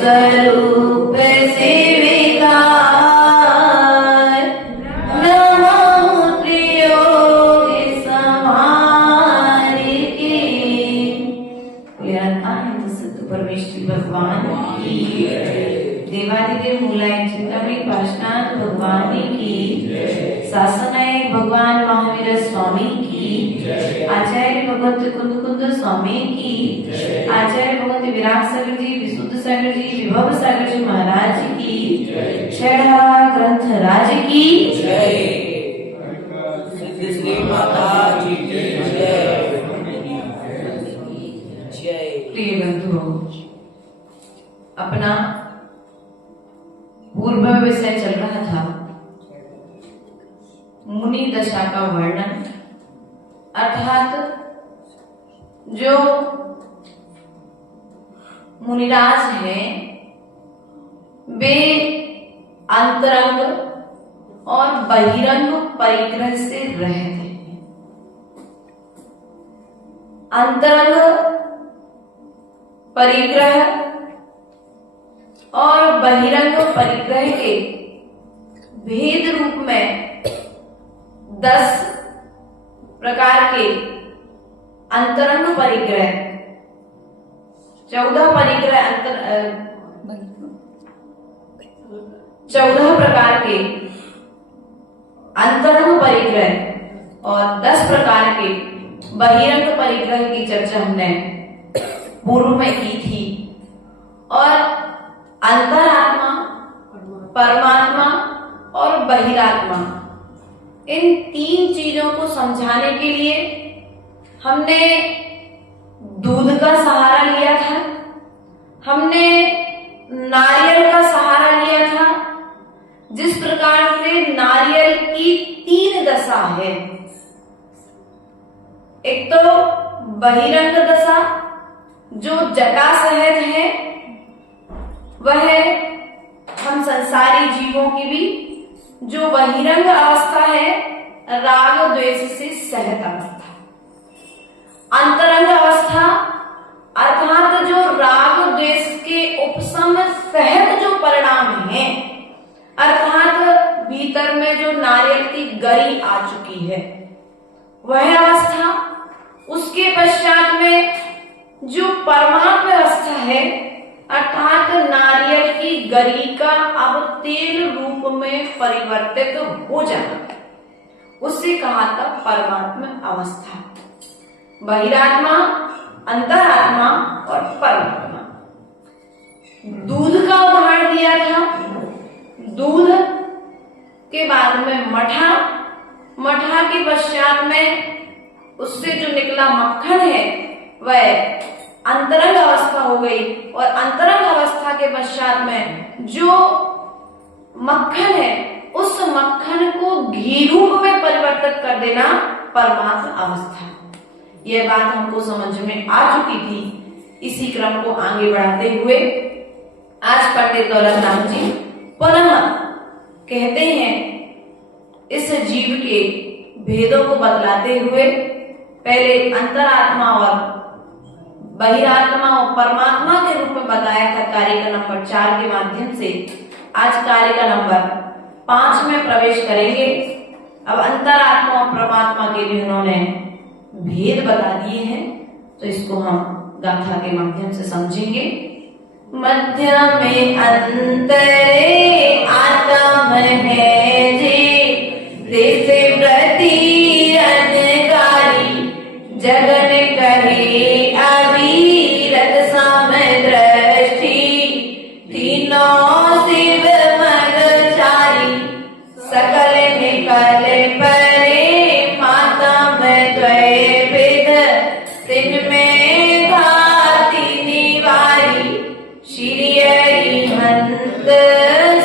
स्वरूप से विकार नमो त्रियोगी समारी के। परमेश्वरी भगवान की, देवादिदेव मूलाय चिंतामणि पार्श्वनाथ भगवान की, शासनायक भगवान महावीर स्वामी की, आचार्य भगवत कुंद स्वामी की, आचार्य भगवत विराट सागर जी, विशुद्ध सागर जी, विभव सागर जी महाराज की, छेड़ा ग्रंथ राज की जय। श्री माता की जय। प्रिय बंधुओं, अपना पूर्व विषय चल रहा था मुनि दशा का वर्णन, अर्थात जो मुनिराज हैं वे अंतरंग और बहिरंग परिग्रह से रहते हैं। अंतरंग परिग्रह और बहिरंग परिग्रह के भेद रूप में 10 प्रकार के अंतरंग परिग्रह, 14 परिग्रह 14 प्रकार के अंतरंग परिग्रह और 10 प्रकार के बहिरंग परिग्रह की चर्चा हमने पूर्व में की थी। और अंतरात्मा, परमात्मा और बहिरात्मा, इन 3 चीजों को समझाने के लिए हमने दूध का सहारा लिया था, हमने नारियल का सहारा लिया था। जिस प्रकार से नारियल की 3 दशा है, एक तो बहिरंग दशा जो जटा सहित है, वह हम संसारी जीवों की भी जो बहिरंग अवस्था है, राग द्वेष से सहित अवस्था। अंतरंग अवस्था अर्थात जो राग द्वेष के उपशम सहित जो परिणाम है, अर्थात भीतर में जो नारियल की गरी आ चुकी है वह अवस्था। उसके पश्चात में जो परमात्मा अवस्था है, अर्थात नारियल की गरी का अब तेल रूप में परिवर्तित हो जाना, उससे कहा था परमात्मा अवस्था। बहिरात्मा, अंतरात्मा और परमात्मा। दूध का उदाहरण दिया था। दूध के बाद में मठा, मठा के पश्चात में उससे जो निकला मक्खन है वह अंतरंग अवस्था हो गई। और अंतरंग अवस्था के पश्चात में जो मक्खन है, उस मक्खन को घी रूप में परिवर्तित कर देना परमात्मा अवस्था। यह बात हमको समझ में आ चुकी थी। इसी क्रम को आगे बढ़ाते हुए आज पंडित दौलतराम जी पुनः कहते हैं, इस जीव के भेदों को बतलाते हुए पहले अंतरात्मा और बहिरात्मा और परमात्मा के रूप में बताया था कार्य का नंबर 4 के माध्यम से। आज कार्य का नंबर 5 में प्रवेश करेंगे। अब अंतरात्मा और परमात्मा के भी उन्होंने भेद बता दिए हैं, तो इसको हम गाथा के माध्यम से समझेंगे। मध्य में अंतरे आत्म है जी, देश प्रति अनकारी जगन कहे अविरत समदृष्टि, तीनों शिव मनचारी सकल निकल परे, माता में द्वय विध तिन में घाति निवारी, श्री हरिहंत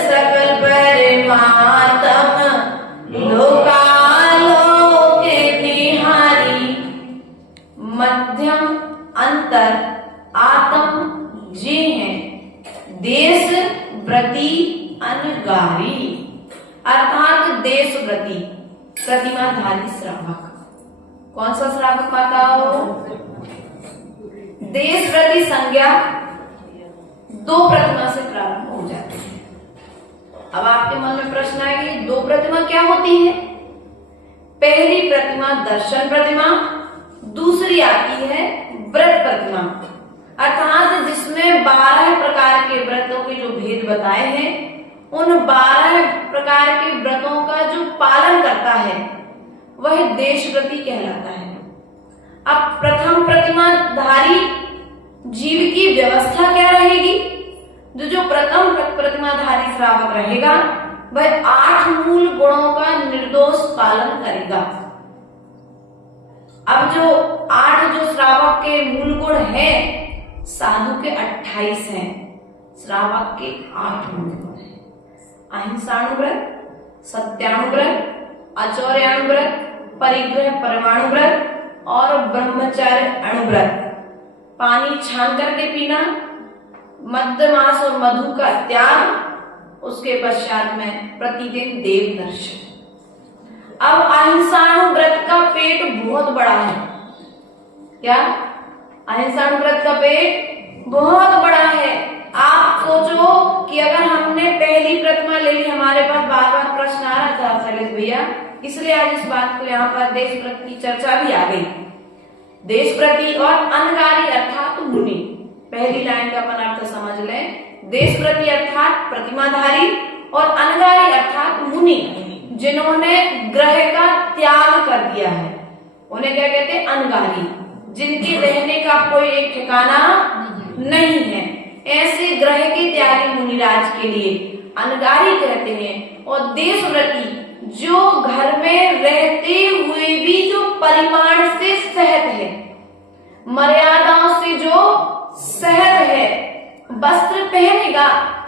सकल परमात्म लोकालोक निहारी। मध्यम अंतर आत्म जे हैं, देश व्रति अनगारी, अर्थात देश व्रति प्रतिमाधारी श्रावक। कौन सा श्रावक आता हो? देश व्रति संज्ञा दो प्रतिमा से प्रारंभ हो जाते हैं। अब आपके मन में प्रश्न आएगा कि दो प्रतिमा क्या होती है? पहली प्रतिमा दर्शन प्रतिमा, दूसरी आती है व्रत प्रतिमा, अर्थात जिसमें 12 प्रकार के व्रतों के जो भेद बताए हैं, उन 12 प्रकार के व्रतों का जो पालन करता है वह देशव्रती कहलाता है। अब प्रथम प्रतिमाधारी जीव की व्यवस्था क्या रहेगी? जो प्रथम प्रतिमाधारी श्रावक रहेगा वह 8 मूल गुणों का निर्दोष पालन करेगा। अब जो 8 जो श्रावक के मूल गुण हैं, साधु के 28 हैं, श्रावक के 8 मूल गुण हैं। अहिंसाणुव्रत, सत्यानुव्रत, अचौर्यानुव्रत, परिग्रह परमाणुव्रत और ब्रह्मचर्य अणुव्रत। पानी छान करके पीना, मद्य मांस और मधु का त्याग, उसके पश्चात में प्रतिदिन देव दर्शन। अब अहिंसाणुव्रत का पेट बहुत बड़ा है। क्या? अहिंसाणुव्रत का पेट बहुत बड़ा है। आप सोचो कि अगर हमने पहली प्रतिमा ले ली, हमारे पास बार बार प्रश्न आ रहा था शैलेश भैया, इसलिए आज इस बात को यहाँ पर देश प्रति की चर्चा भी आ गई। देश प्रति और अनगारी अर्थात मुनि, पहली लाइन का अपन अर्थ समझ लें। देश प्रति अर्थात प्रतिमाधारी और अनगारी अर्थात मुनि, जिन्होंने ग्रह का त्याग कर दिया है, उन्हें क्या कहते हैं? अनगारी, जिनके रहने का कोई एक ठिकाना नहीं है। ऐसे ग्रह के त्यागी मुनिराज के लिए अनगारी कहते हैं। और देशव्रती, जो घर में रहते हुए भी जो परिमाण से सहत है, मर्यादाओं से जो सहत है, वस्त्र पहनेगा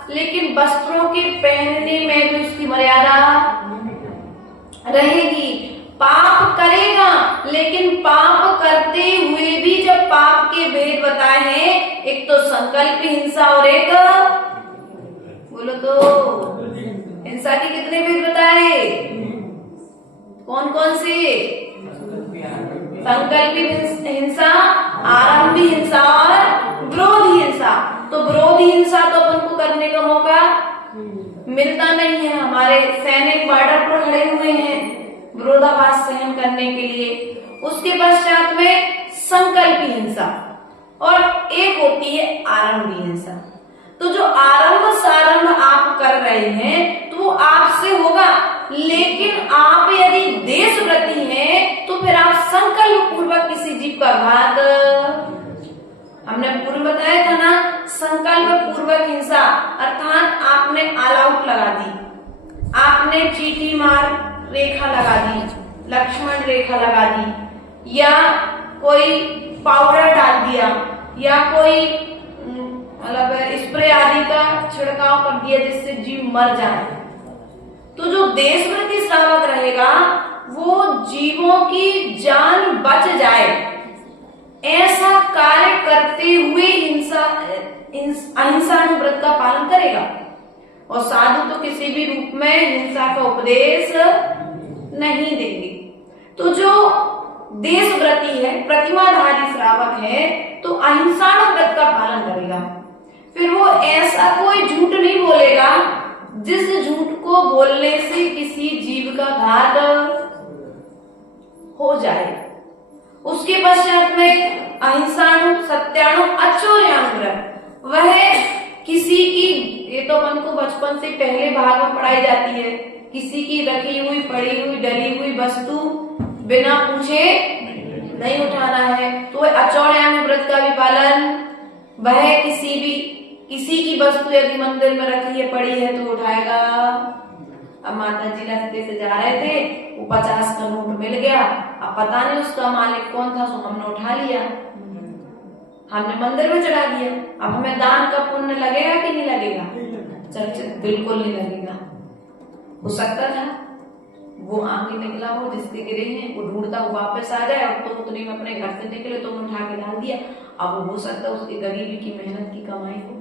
लेकिन वस्त्रों के पहनने में भी उसकी मर्यादा रहेगी। पाप करेगा लेकिन पाप करते हुए भी जब पाप के भेद बताए हैं, एक तो संकल्प हिंसा और एक, बोलो तो, हिंसा के कितने भेद बताए? कौन कौन से? संकल्पी हिंसा, आरंभी हिंसा और विरोधी हिंसा। तो विरोधी हिंसा तो अपन को करने का मौका मिलता नहीं है। हमारे सैनिक बॉर्डर पर खड़े हुए हैं विरोधाभास सहन करने के लिए। उसके पश्चात में संकल्पी हिंसा और एक होती है आरंभी हिंसा। तो जो आरंभ सारंभ आप कर रहे हैं तो वो आपसे होगा, लेकिन आप यदि देशव्रती हैं तो फिर आप संकल्प पूर्वक किसी जीव का घात, हमने पूर्व बताया था ना, संकल्प पूर्वक हिंसा अर्थात आपने ऑल आउट लगा दी, आपने चीटी मार रेखा लगा दी, लक्ष्मण रेखा लगा दी, या कोई पाउडर डाल दिया, या कोई मतलब स्प्रे आदि का छिड़काव कर दिया जिससे जीव मर जाए। तो जो देशव्रती श्रावक रहेगा वो जीवों की जान बच जाए ऐसा कार्य करते हुए अहिंसानुव्रत का पालन करेगा। और साधु तो किसी भी रूप में हिंसा का उपदेश नहीं देंगे। तो जो देशव्रती है, प्रतिमाधारी श्रावक है, तो अहिंसानुव्रत का पालन करेगा। फिर वो ऐसा कोई झूठ नहीं बोलेगा जिस झूठ को बोलने से किसी जीव का घात हो जाए। उसके पश्चात में अहिंसाणु, सत्याणु, अचौर्यानुव्रत, वह किसी की, ये तो अपन को बचपन से पहले भाग में पढ़ाई जाती है, किसी की रखी हुई, पड़ी हुई, डली हुई वस्तु बिना पूछे नहीं उठाना है। तो अचौर्यानुव्रत का भी पालन, वह किसी की वस्तु यदि मंदिर में रखी है, पड़ी है, तो उठाएगा। अब माता जी रास्ते से जा रहे थे, वो 50 का नोट मिल गया, अब पता नहीं उसका मालिक कौन था, सो हमने उठा लिया, हमने मंदिर में चढ़ा दिया। अब हमें दान का पुण्य लगेगा कि नहीं लगेगा? चर्चित बिल्कुल नहीं लगेगा। हो सकता था वो आगे निकला हो जिससे गिरे हैं, वो ढूंढता वो वापस आ जाए और तुम उतने में अपने घर से निकले, तुम उठा के डाल दिया। अब हो सकता है उसकी गरीबी की मेहनत की कमाई हो।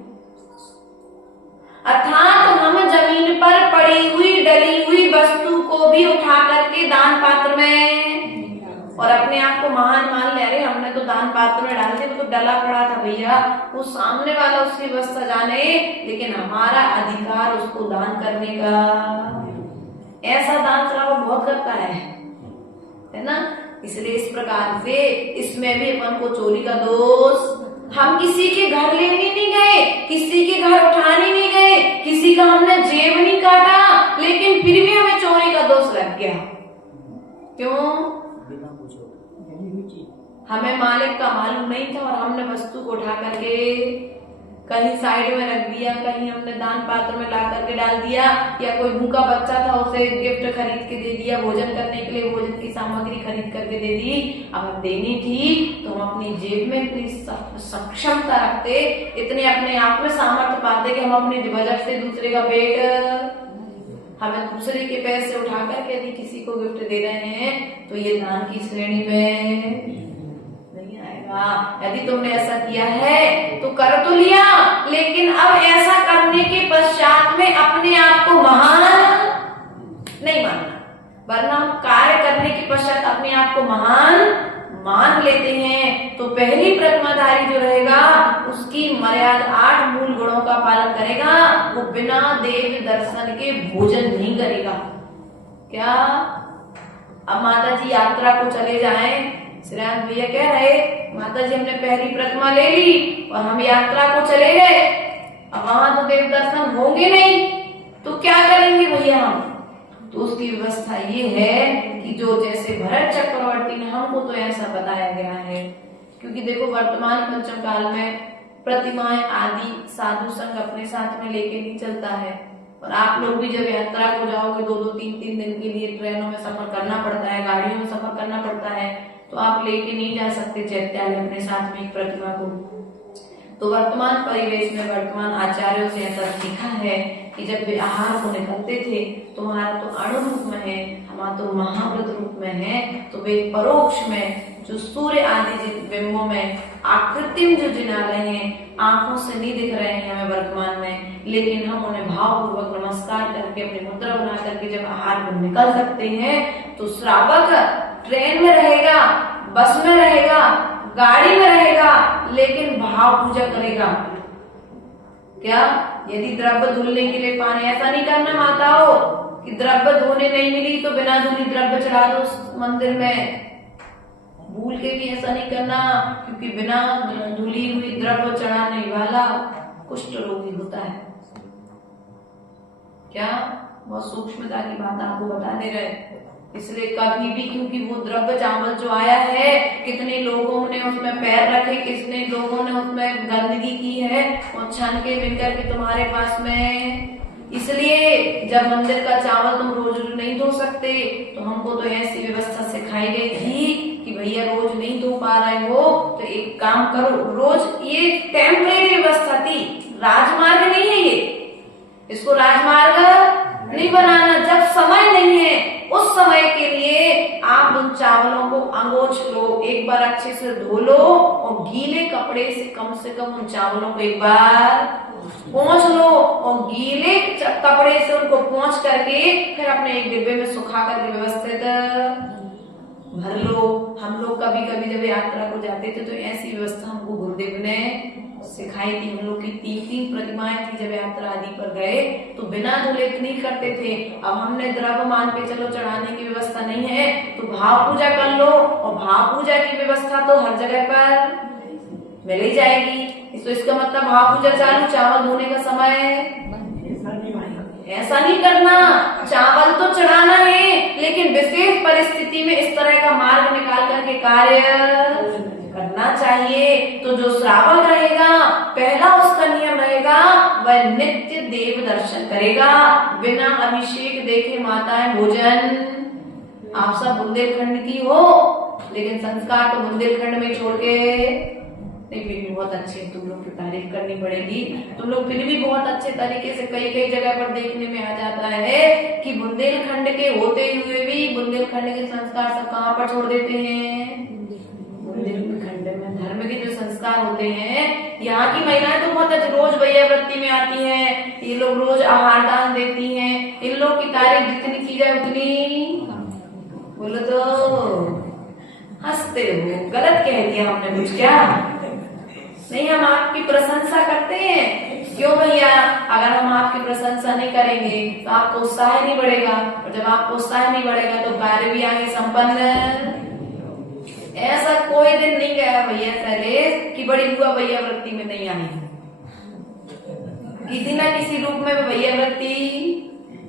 अर्थात हम जमीन पर पड़ी हुई, डली हुई वस्तु को भी उठा करके दान पात्र में और अपने आप को महान मान ले, अरे हमने तो दान पात्र में डाल दिया, वो तो डला पड़ा था भैया, वो सामने वाला उसकी व्यवस्था जाने, लेकिन हमारा अधिकार उसको दान करने का। ऐसा दान सराबा बहुत करता है ना। इसलिए इस प्रकार से इसमें भी अपन को चोरी का दोष, हम किसी के घर लेने नहीं गए, किसी के घर उठाने नहीं गए, किसी का हमने जेब नहीं काटा, लेकिन फिर भी हमें चोरी का दोष लग गया। क्यों? हमें मालिक का मालूम नहीं था और हमने वस्तु को उठा करके कहीं साइड में रख दिया, कहीं हमने दान पात्र में ला करके डाल दिया, या कोई भूखा बच्चा था उसे गिफ्ट खरीद के दे दिया, भोजन करने के लिए भोजन की सामग्री खरीद करके दे दी। अब देनी थी तो हम अपनी जेब में इतनी सक्षमता रखते, इतने अपने आप में सामर्थ्य पाते कि हम अपनी बजट से दूसरे का पेट, हमें दूसरे के पैसे उठा करके यदि किसी को गिफ्ट दे रहे हैं तो ये दान की श्रेणी में नहीं आएगा। यदि तुमने ऐसा किया है तो कर तो लिया, लेकिन अब ऐसा करने के पश्चात में अपने आप को महान नहीं मानना, वरना हम कार्य करने के पश्चात अपने आप को महान मान लेते हैं। तो पहली प्रतिमाधारी जो रहेगा उसकी मर्यादा 8 मूल गुणों का पालन करेगा, वो बिना देव दर्शन के भोजन नहीं करेगा। क्या? अब माता जी यात्रा को चले जाएं, श्रीराम भैया कह रहे माता जी हमने पहली प्रतिमा ले ली और हम यात्रा को चले गए, अब वहां तो देव दर्शन होंगे नहीं, तो क्या करेंगे भैया हम? तो उसकी व्यवस्था ये है कि जो जैसे भरत चक्रवर्ती ने, हमको तो ऐसा बताया गया है, क्योंकि देखो वर्तमान पंचम काल में प्रतिमाएं आदि साधु संग अपने साथ में लेके नहीं चलता है, और आप लोग भी जब यात्रा को जाओगे 2-2, 3-3 दिन के लिए ट्रेनों में सफर करना पड़ता है, गाड़ियों में सफर करना पड़ता है, तो आप लेके नहीं जा सकते चैत्यालय अपने साथ में एक प्रतिमा को। तो वर्तमान परिवेश में वर्तमान आचार्यों से ऐसा सीखा है कि जब वे आहार को निकलते थे तो हमारा तो अणु रूप में है, हमारा तो महाव्रत रूप में है, तो वे परोक्ष में जो सूर्य आदि बिंबों में आकृतिम जो जिना रहे हैं, आंखों से नहीं दिख रहे हैं हमें वर्तमान में, लेकिन हम उन्हें भावपूर्वक नमस्कार करके अपनी मुद्रा बना करके जब आहार को निकल सकते हैं, तो श्रावक ट्रेन में रहेगा, बस में रहेगा, गाड़ी में रहेगा, लेकिन भाव पूजा करेगा। क्या? यदि द्रव्य धुलने के लिए पानी, ऐसा नहीं करना माताओं कि द्रव्य धोने नहीं मिली तो बिना धुली द्रव्य चढ़ा दो उस मंदिर में, भूल के भी ऐसा नहीं करना, क्योंकि बिना धुली हुई द्रव्य चढ़ाने वाला कुष्ठ रोगी होता है। क्या? बहुत सूक्ष्मता की बात आपको बता दे रहे, इसलिए कभी भी, क्योंकि वो द्रव्य चावल जो आया है, कितने लोगों ने उसमें पैर रखे, कितने लोगों ने उसमें गंदगी की है, और छन के बिनकर के तुम्हारे पास में, इसलिए जब मंदिर का चावल तुम रोज नहीं धो सकते, तो हमको तो ऐसी व्यवस्था सिखाई गई थी कि भैया रोज नहीं धो पा रहे हो तो एक काम करो, रोज, ये टेम्परेरी व्यवस्था थी, राजमार्ग नहीं है ये, इसको राजमार्ग नहीं बनाना। जब समय नहीं है उस समय के लिए आप उन चावलों को अंगोछ लो, एक बार अच्छे से धो लो, और गीले कपड़े से कम उन चावलों को एक बार पोंछ लो, और गीले कपड़े से उनको पोंछ करके फिर अपने एक डिब्बे में सुखा करके व्यवस्थित भर लो। हम लोग कभी कभी जब यात्रा को जाते थे तो ऐसी व्यवस्था हमको गुरुदेव ने सिखाई थी। हम लोग की 3-3 प्रतिमाएं थी, जब यात्रा आदि पर गए तो बिना धुले नहीं करते थे। अब हमने द्रव्य मान के चलो चढ़ाने की व्यवस्था नहीं है तो भाव पूजा कर लो, और भाव पूजा की व्यवस्था तो हर जगह पर मिल ही जाएगी। तो इसका मतलब भाव पूजा चालू, चावल धोने का समय ऐसा नहीं करना, चावल तो चढ़ाना है, लेकिन विशेष परिस्थिति में इस तरह का मार्ग निकाल करके कार्य करना चाहिए। तो जो श्रावक रहेगा, पहला उसका नियम रहेगा, वह नित्य देव दर्शन करेगा, बिना अभिषेक देखे माताएं भोजन। आप सब बुंदेलखंड की हो, लेकिन संस्कार तो बुंदेलखंड में छोड़ के नहीं, फिर भी बहुत अच्छे, तुम लोग की तारीफ करनी पड़ेगी। तुम लोग फिर भी बहुत अच्छे तरीके से कई कई जगह पर देखने में आ जाता है कि बुंदेलखंड के होते हुए भी बुंदेलखंड के संस्कार सब कहाँ पर छोड़ देते हैं? बुंदेलखंड में धर्म के जो संस्कार होते हैं, यहाँ की महिलाएं तो बहुत अच्छे, रोज भैया वृत्ति में आती हैं, ये लोग रोज आहार दान देती हैं, इन लोग की तारीफ जितनी की जाए उतनी बोलो तो हंसते हो, गलत कह दिया हमने कुछ क्या? नहीं, हम आपकी प्रशंसा करते हैं। क्यों भैया? अगर हम आपकी प्रशंसा नहीं करेंगे तो आपको उत्साह नहीं बढ़ेगा, और जब आपको उत्साह नहीं बढ़ेगा तो कार्य भी आगे संपन्न। ऐसा कोई दिन नहीं गया भैया शैलेश कि बड़ी बुआ भैया वृत्ति में नहीं आई, किसी ना किसी रूप में भैया वृत्ति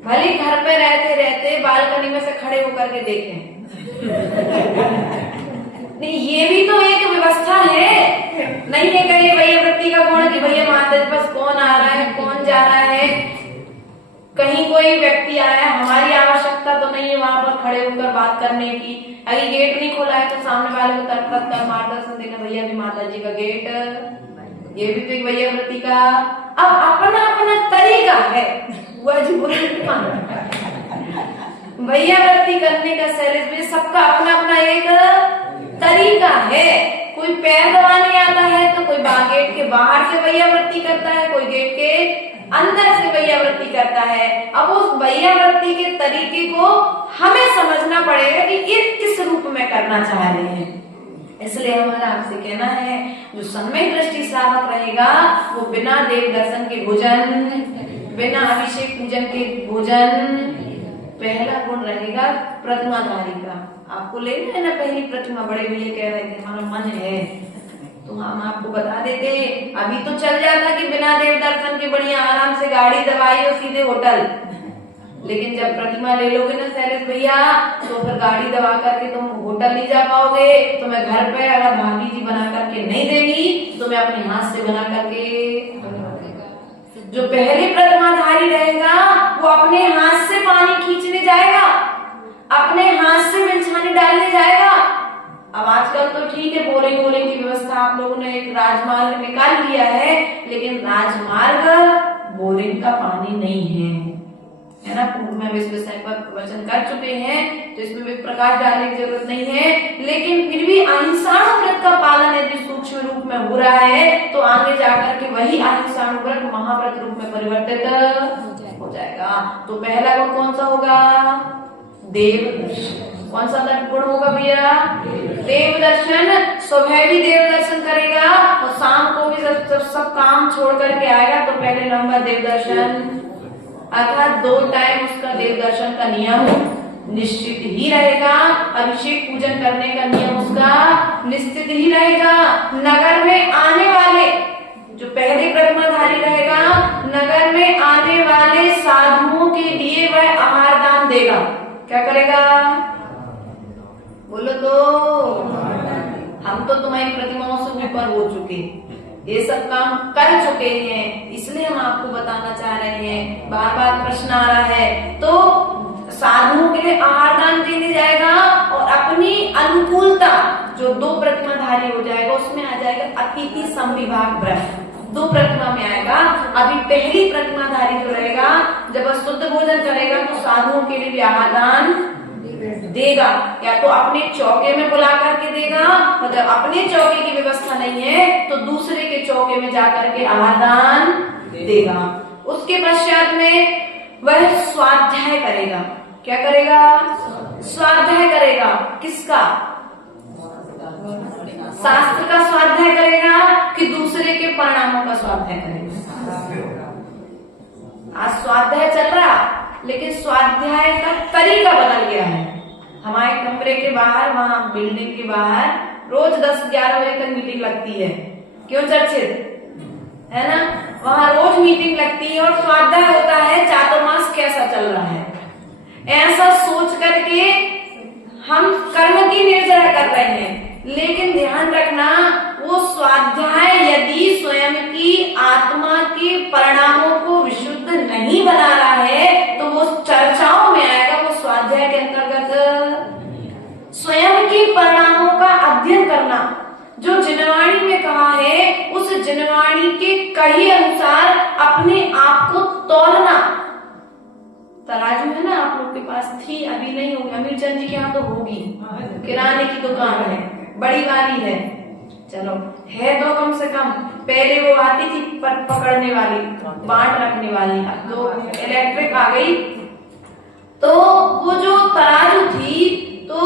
भले घर पे रहते रहते बालकनी में से खड़े होकर के देखें। नहीं, ये भी तो एक व्यवस्था है। नहीं है कहीं भैया वृत्ति का गुण कि भैया माता जी बस कौन आ रहा है, कौन जा रहा है, कहीं कोई व्यक्ति आया है, हमारी आवश्यकता तो नहीं है वहां पर खड़े होकर बात करने की। अगर गेट नहीं खोला है तो सामने वाले को तत्पर मार्गदर्शन देना, भैया भी माता जी का गेट, ये भी तो एक भैया वृत्ति का अब अपना अपना तरीका है। वह जी बुरा नहीं माना भैया वृत्ति करने का शैलेश भी सबका अपना अपना एक तरीका है। कोई पैर दबाने आता है तो कोई गेट के बाहर से भैया वृत्ति करता है, कोई गेट के अंदर से भैया वृत्ति करता है। अब उस भैया वृत्ति के तरीके को हमें समझना पड़ेगा कि ये किस रूप में करना चाह रहे हैं। इसलिए हमारा आपसे कहना है, जो सम्यक दृष्टि श्रावक रहेगा वो बिना देव दर्शन के भोजन, बिना अभिषेक पूजन के भोजन। पहला गुण रहेगा प्रतिमाधारी का। आपको लेना है ना पहली प्रतिमा, बड़े भैया कह रहे थे हमारा मन है तो हम आपको बता देते। अभी तो चल जाता कि बिना देव दर्शन के बढ़िया आराम से गाड़ी दबाई और सीधे होटल, लेकिन जब प्रतिमा ले लोगे ना शैलेश भैया तो फिर गाड़ी दबा करके तुम होटल नहीं जा पाओगे। तो मैं घर पे अगर भाभी जी बना करके नहीं देगी तो मैं अपने हाथ से बना करके। जो पहली प्रतिमाधारी रहेगा वो अपने हाथ से पानी खींचने जाएगा, अपने हाथ से मिलछानी डालने जाएगा। अब आजकल तो ठीक है, बोरिंग की व्यवस्था आप लोगों ने एक राजमार्ग निकाल लिया है, लेकिन राजमार्ग बोरिंग का पानी नहीं है ना। पूर्व में इस विषय पर प्रवचन कर चुके हैं तो इसमें भी प्रकाश डालने की जरूरत नहीं है। लेकिन फिर भी अहिंसाव्रत का पालन यदि सूक्ष्म रूप में हो रहा है तो आगे जाकर के वही अहिंसाव्रत महाव्रत रूप में परिवर्तित हो जाएगा। तो पहला गुण कौन सा होगा? देव दर्शन। कौन सा गुण होगा भैया? देव दर्शन। सुबह भी देव दर्शन करेगा और शाम को भी सब काम छोड़ करके आएगा तो पहले नंबर देव दर्शन, अर्थात 2 टाइम उसका देव दर्शन का नियम निश्चित ही रहेगा। अभिषेक पूजन करने का नियम उसका निश्चित ही रहेगा। नगर में आने वाले जो पहले प्रतिमाधारी रहेगा, नगर में आने वाले साधुओं के लिए वह आहार दान देगा। क्या करेगा? बोलो तो। हम तो तुम्हारी प्रतिमाओं से ऊपर हो चुके, ये सब काम कर चुके हैं, इसलिए हम आपको बताना चाह रहे हैं। बार बार प्रश्न आ रहा है तो साधुओं के लिए आहार दान देने जाएगा और अपनी अनुकूलता जो 2 प्रतिमाधारी हो जाएगा उसमें आ जाएगा अतिथि संविभाग व्रत। 2 प्रतिमा में आएगा। अभी पहली प्रतिमाधारी जो रहेगा जब शुद्ध भोजन करेगा तो साधुओं के लिए भी आहार दान देगा, या तो अपने चौके में बुला करके देगा, मतलब अपने चौके की व्यवस्था नहीं है तो दूसरे के चौके में जाकर के आहार दान देगा। उसके पश्चात में वह स्वाध्याय करेगा। क्या करेगा? स्वाध्याय करेगा। किसका? शास्त्र का स्वाध्याय करेगा कि दूसरे के परिणामों का स्वाध्याय करेगा? आज स्वाध्याय चल रहा लेकिन स्वाध्याय का तरीका बदल गया है। हमारे कमरे के बाहर, वहां बिल्डिंग के बाहर रोज 10-11 बजे तक मीटिंग लगती है। क्यों? चर्चित है ना। वहां रोज मीटिंग लगती है और स्वाध्याय होता है चातुर्मास कैसा चल रहा है, ऐसा सोच करके हम कर्म की निर्जरा कर रहे हैं। लेकिन ध्यान रखना, वो स्वाध्याय यदि स्वयं की आत्मा के परिणामों को विशुद्ध नहीं बना रहा है तो वो चर्चाओं में आएगा। वो स्वाध्याय के अंतर्गत स्वयं के परिणामों का अध्ययन करना, जो जिनवाणी में कहा है उस जिनवाणी के कही अनुसार अपने आप को तौलना। तराजू है ना आप लोग के पास? थी, अभी नहीं होगी, अमीर चंद जी के यहाँ तो होगी। किराने की दुकान है, बड़ी वाली है, चलो है तो कम से कम। पहले वो आती थी पकड़ने वाली, बांट रखने वाली, अब तो इलेक्ट्रिक आ गई। तो वो जो तराजू थी तो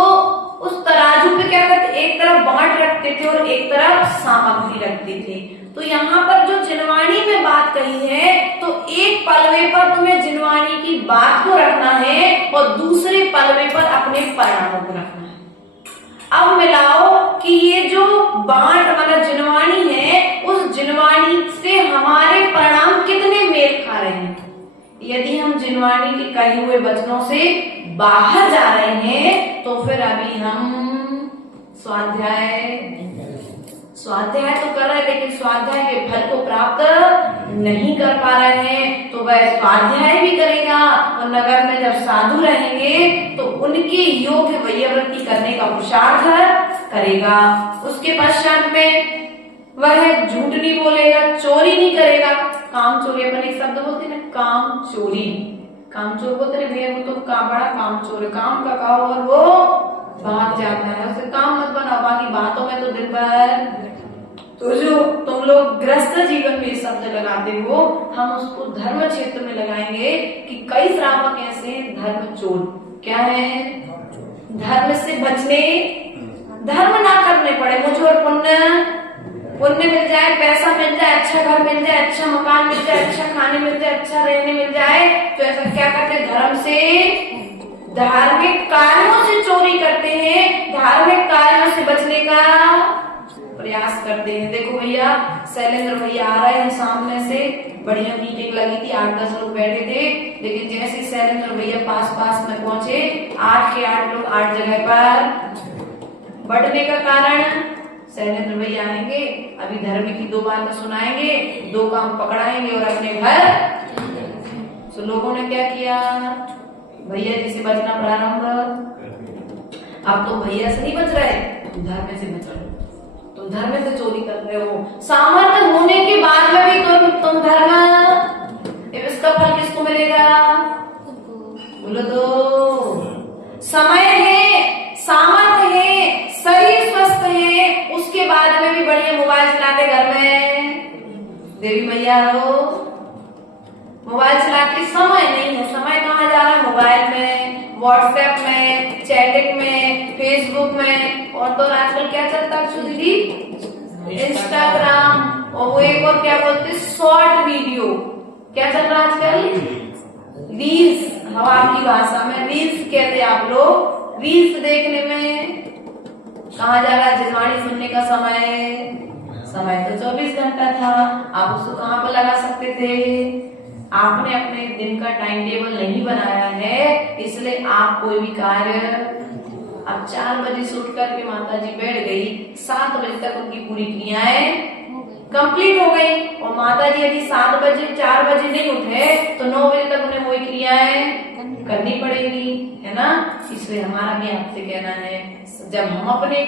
उस तराजू पे क्या करते, एक तरफ बांट रखते थे और एक तरफ सामग्री रखते थे। तो यहाँ पर जो जिनवाणी में बात कही है, तो एक पलवे पर तुम्हें जिनवाणी की बात को रखना है और दूसरे पलवे पर अपने परिणामों को रखना है। अब मिलाओ कि ये जो बांट मतलब जिनवाणी है, उस जिनवाणी से हमारे परिणाम कितने मेल खा रहे हैं। यदि हम जिनवाणी के कहे हुए वचनों से बाहर जा रहे हैं तो फिर अभी हम स्वाध्याय तो कर रहे हैं, लेकिन स्वाध्याय के फल को प्राप्त नहीं कर पा रहे हैं। तो वह स्वाध्याय भी करेगा और नगर में जब साधु रहेंगे तो उनके योग्य वैयावृत्ति करने का पुरुषार्थ करेगा। उसके पश्चात में वह झूठ नहीं बोलेगा, चोरी नहीं करेगा। काम चोरी, अपन एक शब्द बोलते ना, काम चोरी, काम चोर बोलते ना भैया वो तो बड़ा काम चोर है, काम का कहो और वो भाग जाता है, उसे काम मत बनाओ। बाकी बातों में तो दिन भर, तो जो तुम लोग गृहस्थ जीवन में शब्द लगाते हो, हम उसको धर्म क्षेत्र में लगाएंगे कि कई श्रावक ऐसे हैं धर्म चोर। क्या है? धर्म से बचने, धर्म ना करने पड़े, मुझे और पुण्य मिल जाए, पैसा मिल जाए, अच्छा घर मिल जाए, अच्छा मकान मिल जाए, अच्छा खाने मिल जाए, अच्छा रहने मिल जाए, तो ऐसा क्या करते, धर्म से, धार्मिक कार्यों से चोरी करते हैं, धार्मिक कार्यों से बचने का प्रयास करते हैं। देखो भैया, शैलेंद्र भैया आ रहे हैं सामने से, बढ़िया मीटिंग लगी थी, 8-10 लोग बैठे थे, लेकिन जैसे शैलेंद्र भैया पास में पहुंचे, 8 के 8 लोग 8 जगह पर बढ़ने का कारण, शैलेंद्र भैया आएंगे, अभी धर्म की 2 बातें सुनाएंगे, 2 काम पकड़ाएंगे और अपने घर। तो लोगों ने क्या किया, भैया जी से बचना प्रारंभ। अब तो भैया से नहीं बच रहे, तुम धर्म से बच रहे हो, तुम धर्म से चोरी कर रहे हो। सामर्थ्य होने के बाद में भी तुम धर्म, इसका फल किसको मिलेगा? बोलो तो, समय है, सामर्थ्य है, शरीर स्वस्थ है, उसके बाद में भी बढ़िया मोबाइल चलाते घर में, देवी मैया हो, मोबाइल चलाते समय नहीं है। समय कहाँ जा रहा है? मोबाइल में, व्हाट्सएप में, चैटिंग में, फेसबुक में, और तो आजकल क्या चलता है दीदी? इंस्टाग्राम, और वो एक और क्या बोलते, शॉर्ट वीडियो। क्या चल रहा है आजकल? रील्स, हवा की भाषा में रील्स कहते हैं आप लोग। रील्स देखने में कहाँ जा रहा है? जिनवाणी सुनने का समय तो 24 घंटा था, आप उसको कहाँ पर लगा सकते थे? आपने अपने दिन का टाइम टेबल नहीं बनाया है, इसलिए आप कोई भी कार्य, अब 4 बजे से उठ करके माता जी बैठ गई, 7 बजे तक उनकी पूरी क्रियाएं कंप्लीट हो गई, और माता जी यदि 4 बजे नहीं उठे तो 9 बजे तक उन्हें वही क्रियाएं करनी पड़ेगी, है ना। इसलिए हमारा भी आपसे कहना है, जब हम अपने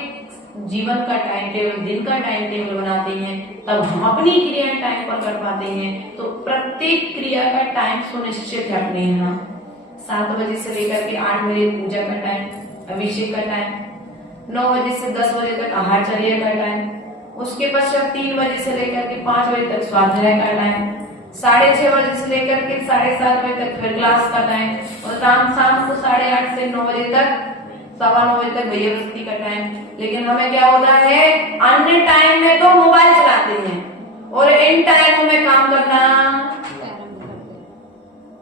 जीवन का टाइम टेबल, दिन का टाइम टेबल बनाते हैं, तब हम अपनी क्रियाएं टाइम पर कर पाते हैं। तो प्रत्येक क्रिया का टाइम सुनिश्चित रखने हैं। 7 बजे से लेकर के 8 बजे पूजा का टाइम, अभिषेक का टाइम, 9 बजे से 10 बजे तक आहारचर्या का टाइम, उसके पश्चात 3 बजे से लेकर के 5 बजे तक स्वाध्याय का टाइम, 6:30 बजे से लेकर के 7:30 बजे तक फिर क्लास का टाइम, और शाम को 8:30 से 9 बजे तक, 9:15 बजे तक वैयावृत्ति का टाइम। लेकिन हमें क्या होता है, अन्य टाइम में तो मोबाइल चलाते हैं और इन टाइमों में काम करना।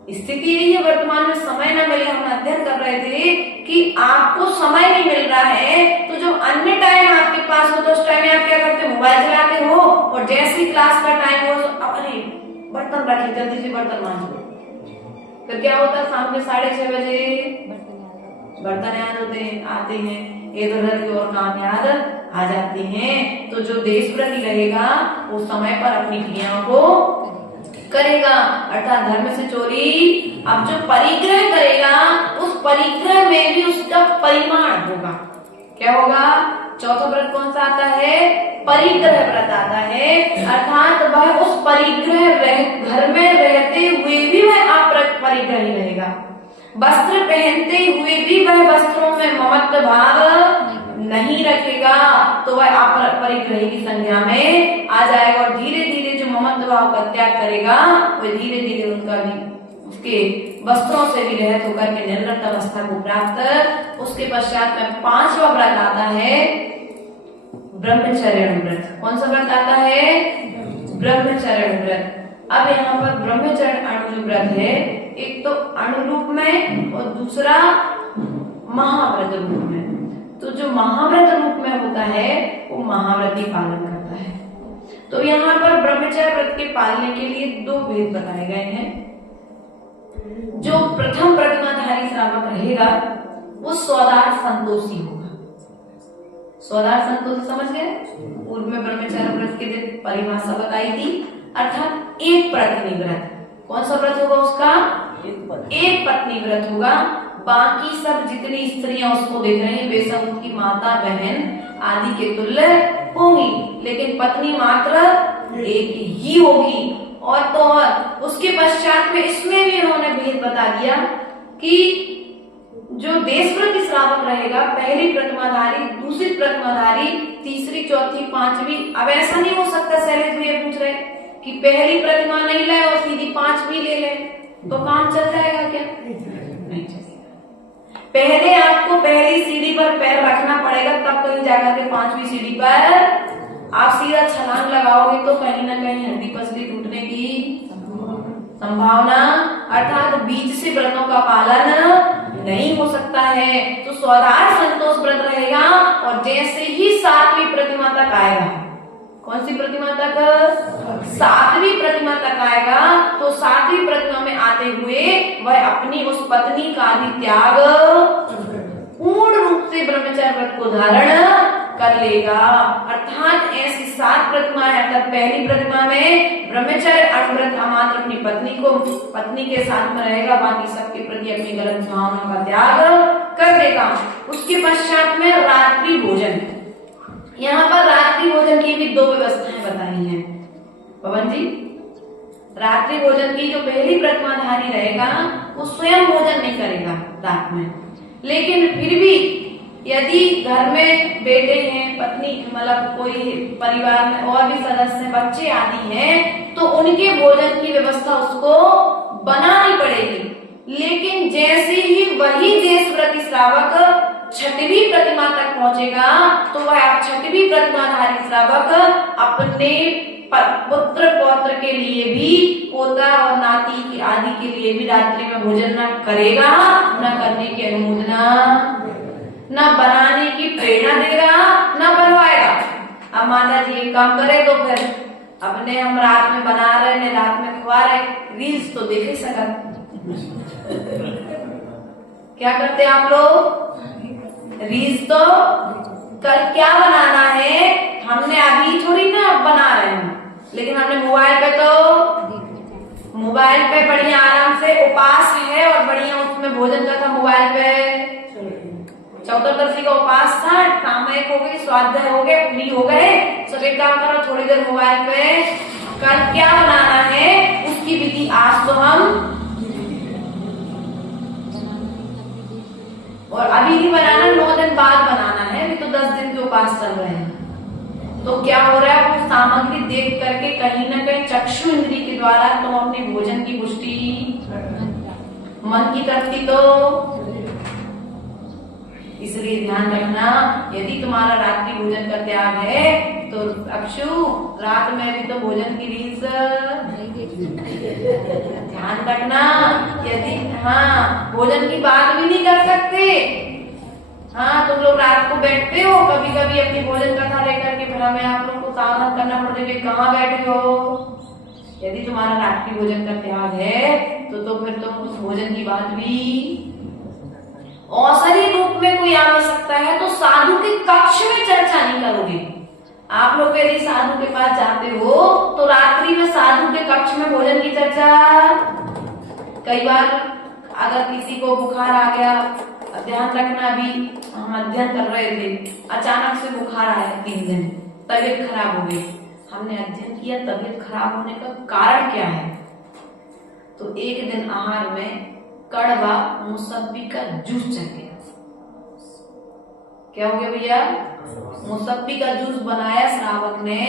स्थिति यही है वर्तमान में, समय न मिले। हम अध्ययन कर रहे थे कि आपको समय नहीं मिल रहा है, तो जो अन्य टाइम आपके पास हो तो उस टाइम में आप क्या करते हो? मोबाइल चलाते हो, और जैसे ही क्लास का टाइम हो तो अरे बर्तन रखे, जल्दी से बर्तन मांजो। फिर क्या होता है, शाम में 6:30 बजे बर्तन याद आते हैं, इधर उधर की और काम याद आ जाते हैं। तो जो देश प्रति रहेगा वो समय पर अपनी क्रियाओं को करेगा, अर्थात धर्म से चोरी। अब जो परिग्रह करेगा, उस परिग्रह में भी उसका परिमाण होगा। क्या होगा? चौथा व्रत कौन सा आता है? परिग्रह व्रत आता है, अर्थात वह उस परिग्रह घर में रहते हुए भी वह अपरिग्रही रहेगा। वस्त्र पहनते हुए भी वह वस्त्रों में ममत्व भाव नहीं रखेगा, तो वह अपरिग्रही की संज्ञा में आ जाएगा। और धीरे धीरे जो ममत्व भाव का त्याग करेगा, वह धीरे धीरे उनका भी उसके वस्त्रों से भी रहित होकर के निर्लिप्त अवस्था को प्राप्त। उसके पश्चात में 5वां व्रत आता है ब्रह्मचर्य व्रत। कौन सा व्रत आता है? ब्रह्मचर्य व्रत। अब यहाँ पर ब्रह्मचर्य अणु जो व्रत है, एक तो अणु रूप में और दूसरा महाव्रत रूप में। तो जो महाव्रत रूप में होता है वो महाव्रती पालन करता है। तो यहाँ पर ब्रह्मचर्य व्रत के पालने के लिए 2 भेद बताए गए हैं। जो प्रथम प्रतिमाधारी श्रावक रहेगा वो स्वदार संतोषी होगा। स्वदार संतोषी समझ गए? पूर्व में ब्रह्मचर्य व्रत के दिन परिभाषा बताई थी, अर्थात एक पत्नी व्रत। कौन सा व्रत होगा उसका? एक पत्नी व्रत होगा। बाकी सब जितनी स्त्रियां उसको देख रही हैं बेशक उनकी माता बहन आदि के तुल्य होंगी, लेकिन पत्नी मात्र एक ही होगी। और तो और उसके पश्चात में इसमें भी उन्होंने भेद बता दिया कि जो देशव्रत श्रावक रहेगा, पहली प्रतिमाधारी, दूसरी प्रतिमाधारी, तीसरी, चौथी, पांचवी। अब ऐसा नहीं हो सकता शैलेश भैया पूछ रहे कि पहली प्रतिमा नहीं लाए और सीधी 5वीं ले ले, तो काम चल जाएगा क्या? नहीं चलेगा। पहले आपको पहली सीढ़ी पर पैर रखना पड़ेगा, तब कहीं जाकर के 5वीं सीढ़ी पर आप सीधा छलांग लगाओगे तो कहीं ना कहीं हड्डी पसली टूटने की संभावना, अर्थात बीच से व्रतों का पालन नहीं हो सकता है। तो स्वदार संतोष व्रत रहेगा और जैसे ही 7वीं प्रतिमा तक आएगा, कौन सी प्रतिमा तक? 7वीं प्रतिमा तक आएगा, तो 7वीं प्रतिमा में आते हुए वह अपनी उस पत्नी का भी त्याग पूर्ण रूप से ब्रह्मचर्य व्रत को धारण कर लेगा। अर्थात ऐसी 7 प्रतिमाएं, अर्थात पहली प्रतिमा में ब्रह्मचर्य व्रत अमात्र अपनी पत्नी के साथ में रहेगा, बाकी सबके प्रति अपनी गलत भावना का त्याग कर देगा। उसके पश्चात में रात्रि भोजन। यहाँ पर रात्रि भोजन की भी 2 व्यवस्थाएं बताई हैं पवन जी। रात्रि भोजन की जो पहली प्रतिमाधारी रहेगा वो स्वयं भोजन नहीं करेगा रात में, लेकिन फिर भी यदि घर में बेटे हैं, पत्नी, मतलब कोई परिवार में और भी सदस्य, बच्चे आदि हैं, तो उनके भोजन की व्यवस्था उसको बनानी पड़ेगी। लेकिन जैसे ही वही देशव्रती श्रावक 6वीं प्रतिमा तक पहुंचेगा तो वह 6वीं प्रतिमाधारी श्रावक अपने पुत्र पौत्र के लिए भी, पोता और नाती की आदि के लिए भी रात्रि में भोजन न करेगा, न करने की अनुमोदना, न बनाने की प्रेरणा देगा, न बनवाएगा। अब माता जी एक काम करे तो फिर अपने हम रात में बना रहे हैं, रात में खुआ रहे, रील्स तो देख ही सका। क्या करते आप लोग? रील्स तो कल क्या बनाना है हमने अभी थोड़ी ना बना रहे हैं, लेकिन हमने मोबाइल पे बढ़िया आराम से उपास है और बढ़िया उसमें भोजन का था। मोबाइल पे चौदहदशी का उपास था, सामयिक हो गई, स्वाध्याय हो गए, फ्री हो गए, सब एक काम करो थोड़ी देर मोबाइल पे कल क्या बनाना है उसकी विधि आज तो हम, और अभी नहीं बनाना, 9 दिन बाद बनाना है, अभी तो 10 दिन के उपास चल रहे हैं। तो क्या हो रहा है, वो सामग्री देख करके कहीं ना कहीं चक्षु इंद्रिय के द्वारा तुम अपने भोजन की पुष्टि मन की करती, तो इसलिए ध्यान रखना, यदि तुम्हारा रात्रि भोजन का त्याग है तो अक्षु रात में भी तो भोजन की रीस ध्यान रखना। यदि भोजन की बात भी नहीं कर सकते, तुम लोग रात को बैठते हो कभी कभी अपनी भोजन कथा लेकर के, फिर हमें आप लोग को सावधान करना पड़ता है कि कहाँ बैठे हो। यदि तुम्हारा रात्रि भोजन का त्याग है तो फिर तुम उस भोजन की बात भी, औषधि रूप में कोई आ नहीं सकता है तो साधु के कक्ष में चर्चा नहीं करोगे। आप लोग यदि साधु के पास जाते हो तो रात्रि में साधु के कक्ष में भोजन की चर्चा। कई बार अगर किसी को बुखार आ गया, ध्यान रखना, अभी हम अध्ययन कर रहे थे, अचानक से बुखार आया, 3 दिन तबीयत खराब हो गई। हमने अध्ययन किया तबीयत खराब होने का कारण क्या है, तो एक दिन आहार में कड़वा मौसम्बी का जूस चल गया। क्या हो गया भैया? मौसम्बी का जूस बनाया श्रावक ने,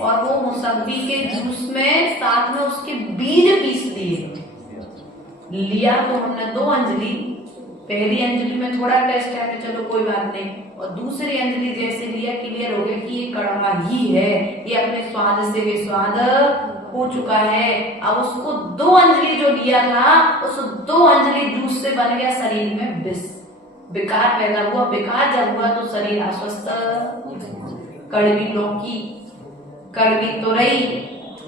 और वो मौसम्बी के जूस में साथ में उसके बीज पीस दिए। लिया तो हमने 2 अंजलि, पहली अंजलि में थोड़ा टेस्ट किया कि चलो कोई बात नहीं, और दूसरी अंजलि जैसे लिया क्लियर हो गया कि ये कड़वा ही है, ये अपने स्वाद से बेस्वाद हो चुका है। अब उसको 2 अंजलि जो लिया था उस 2 अंजलि जूस से बन गया शरीर में विष, विकार पैदा हुआ। विकार जब हुआ तो शरीर अस्वस्थ। कड़वी लौकी, कड़वी तोरई,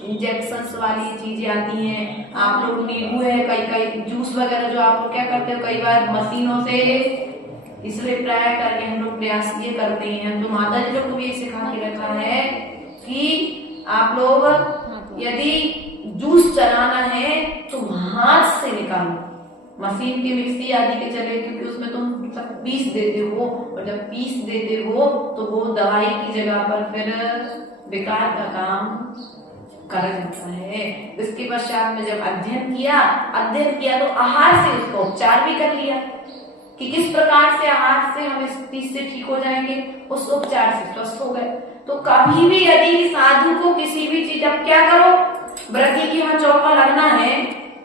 इंजेक्शन वाली चीजें आती हैं। आप लोग नींबू है, कई जूस वगैरह जो आप लोग क्या करते हो कई बार मशीनों से, इसलिए प्राय करके हम लोग प्रयास ये करते हैं। तो माता जी लोग को भी ये सिखा के रखा है कि आप लोग यदि जूस चलाना है तो हाथ से निकालो, मशीन की मिक्सी आदि के चले, क्योंकि उसमें तुम सब पीस देते हो, और जब पीस देते हो तो वो दवाई की जगह पर फिर बेकार का काम कर जाता है। इसके पश्चात में जब अध्ययन किया तो आहार से उसका उपचार भी कर लिया कि किस प्रकार से आहार से हम इस चीज से ठीक हो जाएंगे, उस उपचार से स्वस्थ हो गए। तो कभी भी यदि साधु को किसी भी चीज, अब क्या करो, व्रती की यहाँ चौका लगना है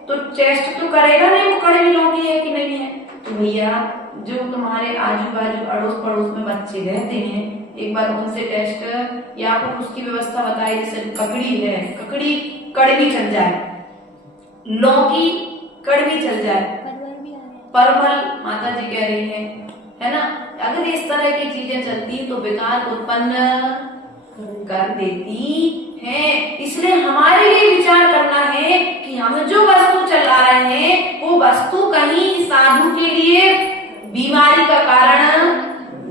तो टेस्ट तो करेगा नहीं वो कड़वी लौकी है कि नहीं है। तो भैया जो तुम्हारे आजू बाजू अड़ोस पड़ोस में बच्चे रहते हैं, एक बार उनसे टेस्ट या फिर उसकी व्यवस्था बताई, जैसे ककड़ी है, ककड़ी कड़वी चल जाए, लौकी कड़वी चल जाए, परवल माता जी कह रही है ना, अगर इस तरह की चीजें चलती तो विकार उत्पन्न कर देती है। इसलिए हमारे लिए विचार करना है कि हम जो वस्तु चला रहे हैं वो वस्तु कहीं साधु के लिए बीमारी का कारण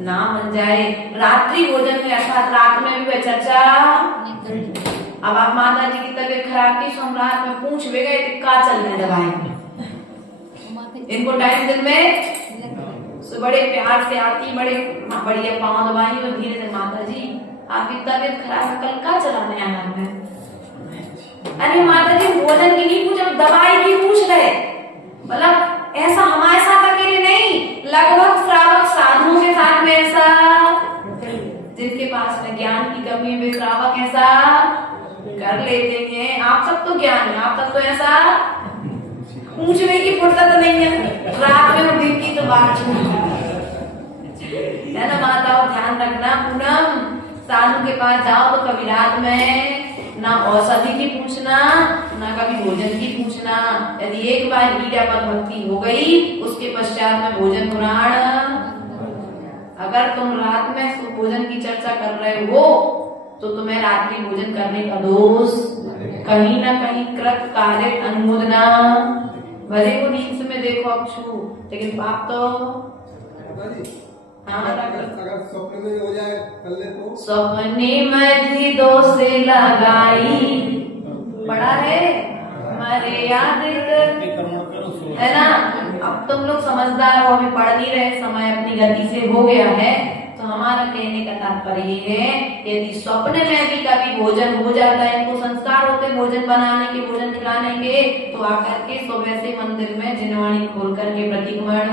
ना बन जाए। रात्रि भोजन में अर्थात रात में भी वह चर्चा, अब आप माता जी की तबीयत खराब थी, सम्राट में पूछ भी गए का चलने दवाई, इनको टाइम दिन में बड़े प्यार से आती, बड़े बढ़िया पाँव दबाई और धीरे से माता जी आपकी तबीयत खराब है, कल का चलाने आना है। अरे माता जी भोजन की नहीं पूछ, दवाई की पूछ रहे। मतलब ऐसा हमारे साथ अकेले नहीं, लगभग श्रावक साधुओं के साथ में ऐसा, जिनके पास में ज्ञान की कमी है वे श्रावक ऐसा कर लेते हैं। आप सब तो ज्ञान है, आप सब तो ऐसा पूछने की फुर्सत नहीं है, रात में दिन की तो बात है ना। माताओं ध्यान रखना, पूनम साधु के पास जाओ तो कभी रात में ना औषधि की पूछना, ना कभी भोजन की पूछना। यदि एक बार ईटापत भक्ति हो गई उसके पश्चात में भोजन पुराण, अगर तुम रात में भोजन की चर्चा कर रहे हो तो तुम्हें रात्रि भोजन करने का दोष, कहीं ना कहीं कृत कार्य अनुमोदना, भले को नींद में देखो अक्षु, लेकिन पाप तो अगर स्वप्न में हो जाए कर ले तो, स्वप्ने में भी दोष लगाई, पढ़ा है हमारे याद है ना। अब तुम लोग समझदार हो, अभी पढ़ नहीं रहे, समय अपनी गति से हो गया है। तो हमारा कहने का तात्पर्य ये है, यदि स्वप्न में भी कभी भोजन हो जाता है, इनको संस्कार होते भोजन बनाने के, भोजन खिलाने के, तो आकर के सुबह से मंदिर में जिनवाणी खोल करके प्रतिक्रमण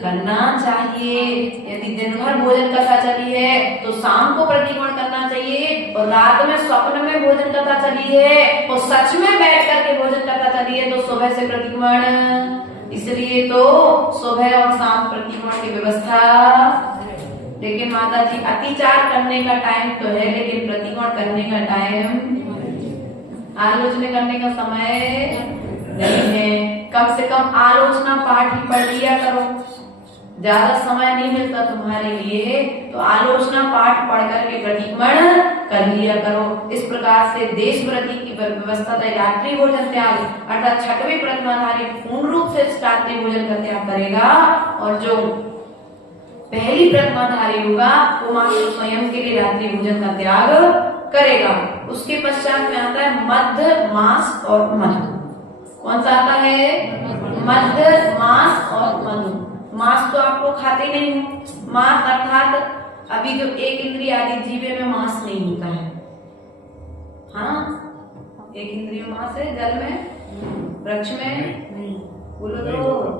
करना चाहिए। यदि दिन भर भोजन कथा चली है तो शाम को प्रतिक्रमण करना चाहिए, और रात में स्वप्न में भोजन कथा चली है और सच में बैठ करके भोजन कथा चली है तो सुबह से प्रतिक्रमण। इसलिए तो सुबह और शाम प्रतिक्रमण की व्यवस्था। लेकिन माता जी अतिचार करने का टाइम तो है, लेकिन प्रतिक्रमण करने का टाइम, आलोचना करने का समय नहीं है। कम से कम आलोचना पाठ ही पढ़ लिया करो, ज्यादा समय नहीं मिलता तुम्हारे लिए तो आलोचना पाठ पढ़ करके प्रतिक्रमण कर लिया करो। इस प्रकार से देश व्रती की व्यवस्था रात्रि भोजन त्याग अर्थात छठवीं प्रतिमाधारी पूर्ण रूप से रात्रि भोजन का त्याग करेगा, और जो पहली प्रतिमाधारी होगा वो मात्र स्वयं के लिए रात्रि भोजन का त्याग करेगा। उसके पश्चात में आता है मध्य, मांस और मधु। कौन सा आता है? मध्य, मांस और मधु। मांस तो आप लोग खाते नहीं हो, मांस अर्थात अभी जो एक इंद्रिय आदि जीवे में मांस नहीं होता है। हाँ, एक इंद्रिय मांस है, जल में, वृक्ष में, बोलो तो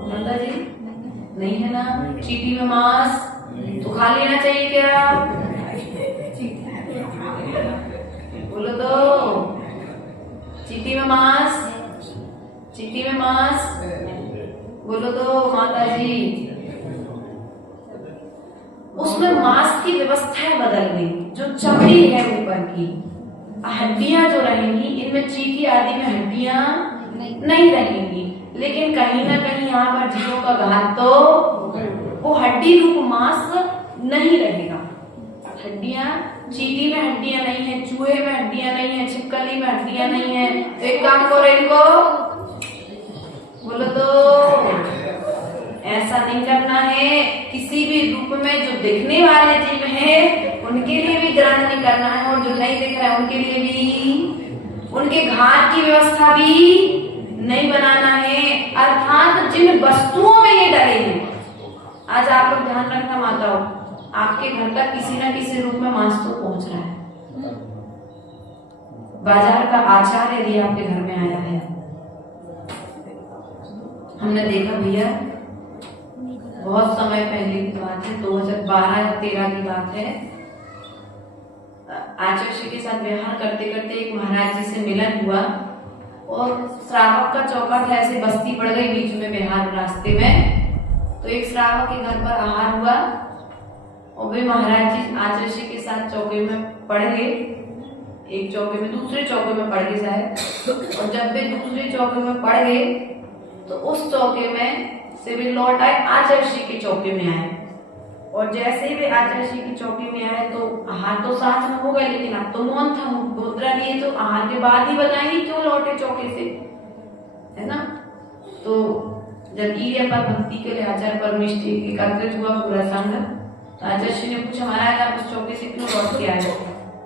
नंदा जी नहीं है ना। चींटी में मांस तो खा लेना चाहिए क्या? बोलो तो चींटी में मांस, चीटी में मांस, बोलो तो माता जी। उसमें मांस की व्यवस्था बदल गई, जो चमड़ी है ऊपर की, हड्डियां जो रहेंगी इनमें चीटी आदि में हड्डियां नहीं रहेंगी, लेकिन कहीं ना कहीं यहाँ पर जीवों का घात तो वो हड्डी रूप मांस नहीं रहेगा। हड्डियां, चीटी में हड्डियां नहीं है, चूहे में हड्डियां नहीं है, छिपकली में हड्डियां नहीं है। तो एक काम करो, इनको बोलो तो ऐसा नहीं करना है। किसी भी रूप में जो दिखने वाले जीव हैं उनके लिए भी ग्रहण नहीं करना है, और जो नहीं दिख रहा है उनके लिए भी, उनके घात की व्यवस्था भी नहीं बनाना है। अर्थात जिन वस्तुओं में ये डरे हैं, आज आप लोग ध्यान रखना माताओं, आपके घर का किसी न किसी रूप में मांस तो पहुंच रहा है। बाजार का आचार यदि आपके घर में आया है, हमने देखा भैया बहुत समय पहले की बात है, 2012-13 की बात है। आचार्य श्री के साथ व्यवहार करते करते एक महाराज जी से मिलन हुआ, और श्रावक का चौका था, ऐसे बस्ती पड़ गई बीच में बिहार रास्ते में। तो एक श्रावक के घर पर आहार हुआ, और वे महाराज जी आचार्य श्री के साथ चौके में पड़ गए, एक चौके में दूसरे चौके में पड़ गए शायद। और जब वे दूसरे चौके में पड़ गए तो उस चौके में से वे लौट आए, आचार्य श्री के चौके में आए। और जैसे ही वे आचार्य श्री के चौके में आए तो आहार तो साथ में हो गए, लेकिन अब तो मौन था, मुद्रा लिए, तो आहार के बाद ही बताएंगे क्यों लौटे चौके से, है ना। तो जब ईर्य पर भक्ति के लिए आचार्य परमेष्ठी एकत्रित हुआ पूरा संघ, तो आचार्य श्री ने पूछा, महाराज आप उस चौके से क्यों लौट के आए?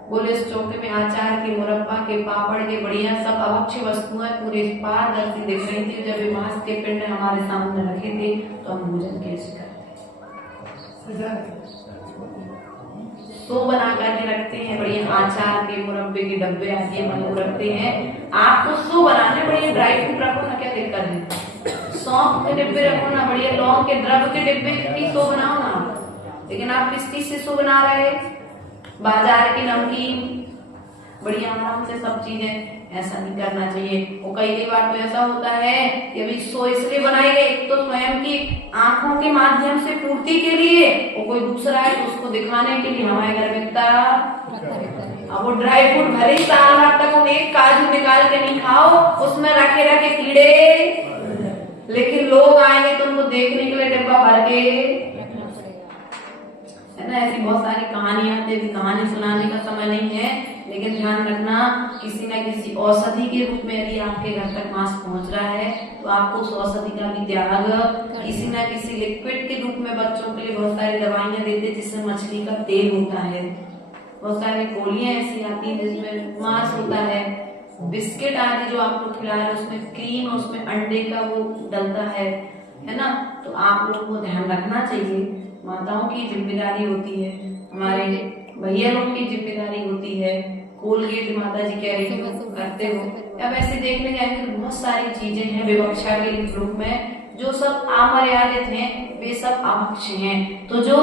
बोले इस चौके में आचार के, मुरब्बा के, पापड़ के, बढ़िया सब अभक्ष्य वस्तुएं पूरे पारदर्शी दिख रही थी। जब मांस के पिंड हमारे सामने रखे थे तो हम भोजन कैसे करते? तो बना करके रखते हैं, बढ़िया आचार के, मुरब्बे के डब्बे आदि हम रखते हैं। आपको सो बनाने, बढ़िया ड्राई फ्रूट रखो ना, क्या दिक्कत है? सौंफ के डिब्बे रखो ना, बढ़िया लौंग के द्रव्य के डिब्बे की सो बनाओ ना। लेकिन आप किस चीज से सो बना रहे? बाजार की नमकीन, बढ़िया आराम से सब चीजें। ऐसा नहीं करना चाहिए। और कई बार तो ऐसा होता है कि अभी सो इसलिए बनाई गई, एक तो स्वयं की आंखों के माध्यम से पूर्ति के लिए, और कोई दूसरा है तो उसको दिखाने के लिए हमारे घर में अब वो ड्राई फ्रूट भले साल भर तक उन्हें एक काजू निकाल के नहीं खाओ, उसमें रखे रखे कीड़े, लेकिन लोग आएंगे तो उनको देखने के लिए डिब्बा भर के, है ना। ऐसी बहुत सारी कहानियां आती है, कहानी सुनाने का समय नहीं है, लेकिन ध्यान रखना किसी न किसी औषधि के रूप में यदि आपके घर तक मांस पहुंच रहा है तो आपको उस औषधि का भी त्याग, किसी न किसी लिक्विड के रूप में बच्चों के लिए बहुत सारी दवाइयां देते हैं जिसमें मछली का तेल होता है, बहुत सारी गोलियां ऐसी आती है जिसमें मांस होता है, बिस्किट आदि जो आप लोग खिला रहे हैं उसमें क्रीम, उसमें अंडे का वो डलता है ना। तो आप लोगों को ध्यान रखना चाहिए। माताओं की जिम्मेदारी होती है, हमारे भैया लोग की जिम्मेदारी होती है। कोलगेट माता जी कह रही हो करते हो, अब ऐसे देखने जाएंगे तो बहुत सारी चीजें हैं विवक्षा के रूप में जो सब अमर्यादित हैं, वे सब अभक्ष्य हैं। तो जो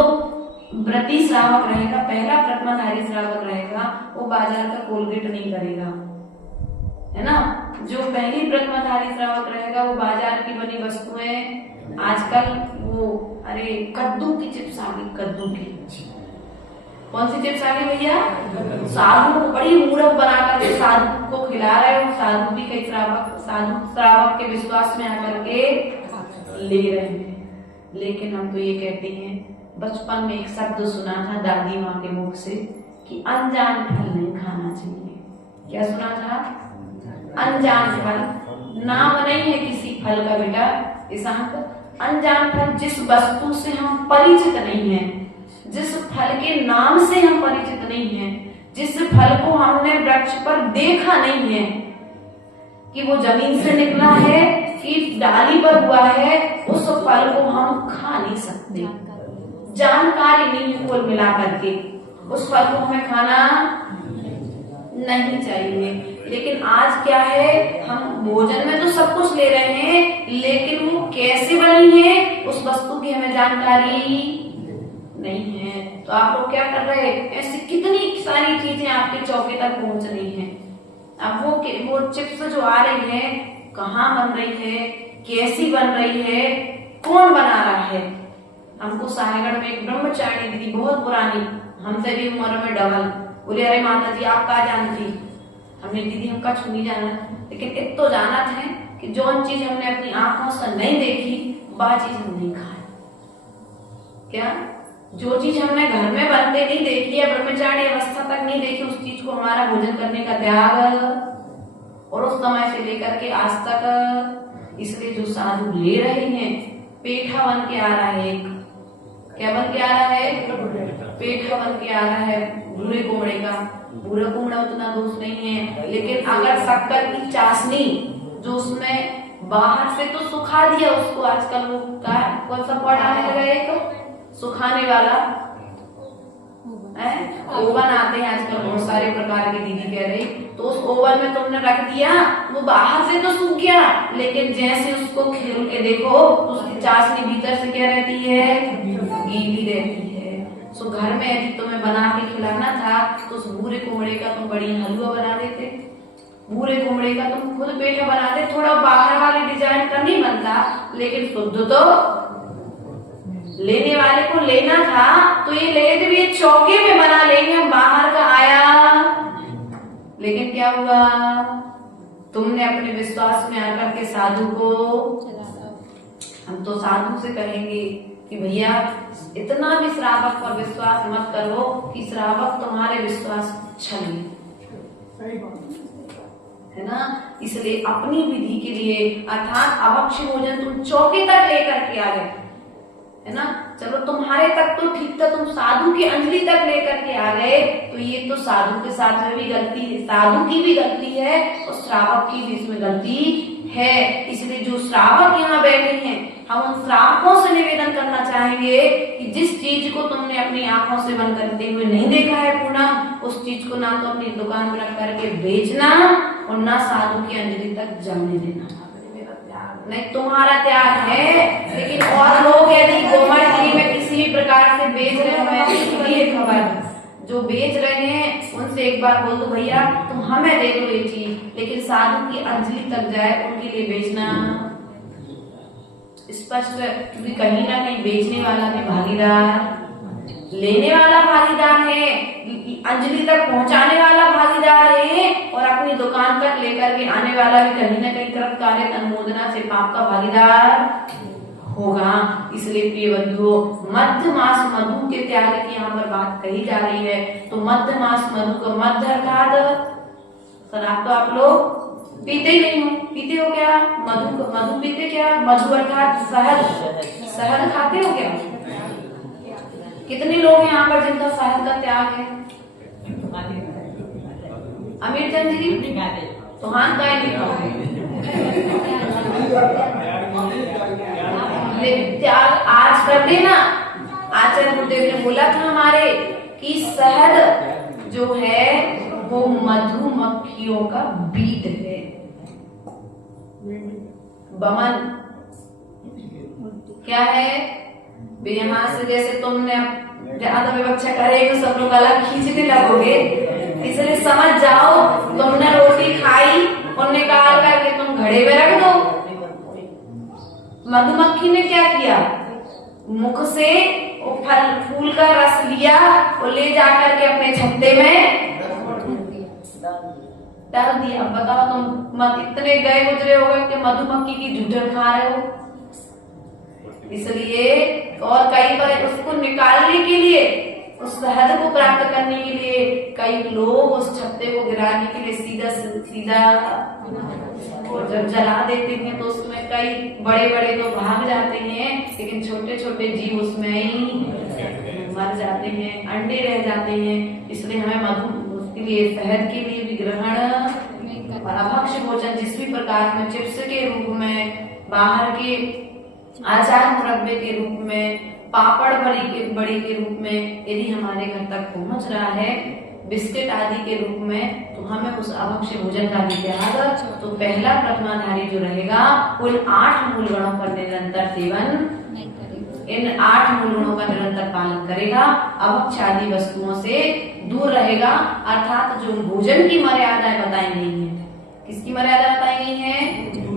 व्रती श्रावक रहेगा, पहला प्रथमाधारी श्रावक रहेगा, वो बाजार का कोलगेट नहीं करेगा, है ना। जो पहली प्रथमाधारी श्रावक रहेगा वो बाजार की बनी वस्तुएं, आजकल वो अरे कद्दू की चिप्स आ गई, कद्दू की कौन सी चिप्स आ गई भैया? साधु को बड़ी मूर्ख बनाकर के साधु को खिला रहे हो। साधु भी कई श्रावक, साधु श्रावक के विश्वास में आकर के ले रहे हैं। लेकिन हम तो ये कहते हैं, बचपन में एक शब्द सुना था दादी माँ के मुख से कि अनजान फल नहीं खाना चाहिए। क्या सुना था? अनजान फल। नाम नहीं है किसी फल का बेटा, इस अनजान फल, जिस वस्तु से हम परिचित नहीं है, जिस फल के नाम से हम परिचित नहीं है, जिस फल को हमने वृक्ष पर देखा नहीं है कि वो जमीन से निकला है कि डाली पर हुआ है, उस फल को हम खा नहीं सकते। जानकारी नहीं है कुल मिलाकर के, उस फल को हमें खाना नहीं चाहिए। लेकिन आज क्या है, हम भोजन में तो सब कुछ ले रहे हैं, लेकिन वो कैसे बनी है उस वस्तु की हमें जानकारी नहीं है। तो आप लोग क्या कर रहे हैं, ऐसी कितनी सारी चीजें आपके चौके तक पहुंच रही हैं। अब वो चिप्स जो आ रही है, कहाँ बन रही है, कैसी बन रही है, कौन बना रहा है। हमको साहेगढ़ में एक ब्रह्मचारिणी दीदी, बहुत पुरानी, हमसे भी उम्र में डबल, बोले अरे माता जी आप क्या जानती। हमने दीदी हम कछ नहीं जाना, लेकिन इतना जाना था कि जो चीज हमने अपनी आंखों से नहीं देखी वह चीज हम नहीं खाए। क्या जो चीज हमने घर में बनते नहीं देखी या ब्रह्मचारी अवस्था तक नहीं देखी, उस चीज को हमारा भोजन करने का त्याग। और उस समय से लेकर के आज तक, इसलिए जो साधु ले रहे हैं, पेठा बन के आ रहा है, एक क्या बन के आ रहा है, पेठा बन के आ रहा है भूरे कुमड़े का। भूरा कुमड़ा उतना दोष नहीं है, लेकिन अगर शक्कर की चाशनी जो उसमें बाहर से तो सुखा दिया उसको, आजकल वो कौन सा पड़ा है, एक सुखाने वाला ओवन आते हैं आजकल, बहुत सारे प्रकार की दीदी कह रही, तो उस ओवन में तुमने रख दिया, वो बाहर से तो सूख गया, लेकिन जैसे उसको खेल के देखो तो उसकी चाशनी भीतर से क्या रहती है, गीली रहती है। सो घर में यदि तुम्हें बना के खिलाना था तो उस भूरे कुमड़े का तुम बड़ी हलवा बना देते, भूरे कुमड़े का तुम खुद पेठा बना दे। थोड़ा बाहर वाले डिजाइन का नहीं बनता, लेकिन शुद्ध तो लेने वाले को लेना था, तो ये ले तो ये चौके में बना लेंगे, हम बाहर का आया। लेकिन क्या हुआ, तुमने अपने विश्वास में आकर के साधु को, हम तो साधु से कहेंगे कि भैया इतना भी श्रावक पर विश्वास मत करो कि श्रावक तुम्हारे विश्वास छले, है ना। इसलिए अपनी विधि के लिए, अर्थात अभक्ष्य भोजन तुम चौके तक लेकर के आ गए, है ना। चलो तुम्हारे तक तो ठीक था, तुम साधु की अंजलि तक लेकर के आ गए, तो ये तो साधु के साथ में भी गलती है, साधु की भी गलती है और श्रावक की भी इसमें गलती है। इसलिए जो श्रावक यहाँ बैठे हैं, हम उन श्रावकों से निवेदन करना चाहेंगे कि जिस चीज को तुमने अपनी आंखों से बंद करते हुए नहीं देखा है पूनम, उस चीज को ना तो अपनी दुकान में रख करके बेचना और ना साधु की अंजलि तक जाने देना। नहीं, तुम्हारा त्याग है, लेकिन और लोग यदि गोमती में किसी भी प्रकार से बेच रहे हो, ये खबर जो बेच रहे हैं उनसे एक बार बोल दो भैया तुम हमें दे दो ये चीज, लेकिन साधु की अंजलि तक जाए उनके लिए बेचना स्पष्ट, क्योंकि कहीं ना कहीं बेचने वाला भी भागीदार, लेने वाला भागीदार है, अंजलि तक पहुंचाने वाला भागीदार है, और अपनी दुकान तक लेकर के आने वाला भी कहीं ना कहीं तरफ कार्य अनुमोदना से पाप का भागीदार होगा। इसलिए प्रिय बंधुओं, मध्य मास मधु के त्याग की यहाँ पर बात कही जा रही है। तो मध्य मास मधु का मध्य अर्थात शराब तो आप लोग पीते ही नहीं हो, पीते हो क्या, मधु पीते क्या, मधु अर्थात शहद खाते हो क्या। कितने लोग हैं यहाँ पर जिनका शहद का त्याग है, अमीर चंद जी तो हाथ गाय नहीं खाओगे, लेकिन त्याग आज कर देना। आचार्य गुरुदेव ने बोला था हमारे कि शहद जो है वो मधुमक्खियों का बीज है, बमन क्या है। यहाँ से जैसे तुमने ज्यादा विवक्षा करेंगे सब लोग अलग खींचने लगोगे, इसलिए समझ जाओ तुमने रोटी खाई और निकाल करके तुम घड़े में रख दो। मधुमक्खी ने क्या किया, मुख से वो फल फूल का रस लिया और ले जाकर के अपने छत्ते में डाल दिया। अब बताओ तुम इतने गए गुजरे हो गए कि मधुमक्खी की झूठन खा रहे हो। इसलिए और कई बार उसको निकालने के लिए, उस शहद को प्राप्त करने के लिए कई लोग उस छत्ते को गिराने के लिए सीधा और जब जला देते हैं तो उसमें कई बड़े बड़े तो भाग जाते हैं, लेकिन छोटे छोटे जीव उसमें ही मर जाते हैं, अंडे रह जाते हैं। इसलिए हमें मधु उसके लिए शहद के लिए भी ग्रहण और अभक्ष्य भोजन जिस भी प्रकार में चिप्स के रूप में, बाहर के आचार मुरब्बे के रूप में, पापड़ बड़ी के रूप में यदि हमारे घर तक पहुंच रहा है, बिस्किट आदि के रूप में, तो हमें उस अभक्ष्य भोजन का भी त्याग। तो पहला प्रथमाधारी जो रहेगा वो इन 8 मूल गुणों का निरंतर सेवन, इन 8 मूल गुणों का निरंतर पालन करेगा, अभक्ष्य आदि वस्तुओं से दूर रहेगा। अर्थात जो भोजन की मर्यादाएं बताई गई है, किसकी मर्यादा बताई गई है,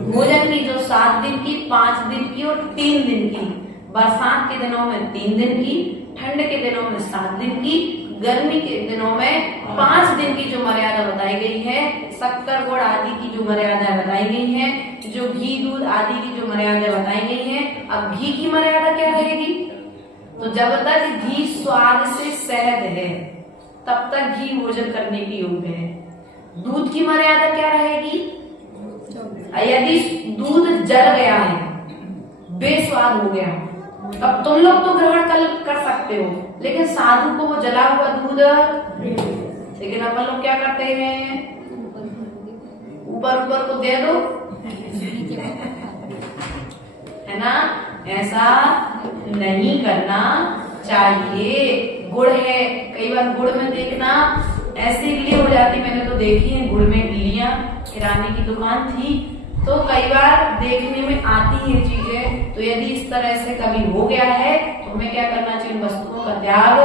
भोजन की जो 7 दिन की, 5 दिन की और 3 दिन की, बरसात के दिनों में 3 दिन की, ठंड के दिनों में 7 दिन की, गर्मी के दिनों में 5 दिन की जो मर्यादा बताई गई है, शक्कर गुड़ आदि की जो मर्यादा बताई गई है, जो घी दूध आदि की जो मर्यादा बताई गई है। अब घी की मर्यादा क्या रहेगी? तो जब तक घी स्वाद से सहज है तब तक घी भोजन करने की योग्य है। दूध की मर्यादा क्या रहेगी? यदि दूध जल गया है, बेस्वाद हो गया, अब तुम लोग तो ग्रहण कर सकते हो, लेकिन साधु को वो जला हुआ दूध, लेकिन अपन लोग क्या करते हैं? ऊपर ऊपर को दे दो, है ना? ऐसा नहीं करना चाहिए। गुड़ है, कई बार गुड़ में देखना ऐसे इडली हो जाती, मैंने तो देखी है गुड़ में इडलियां, किराने की दुकान थी तो कई बार देखने में आती है चीजें। तो यदि इस तरह से कभी हो गया है तो हमें क्या करना चाहिए? वस्तुओं का त्याग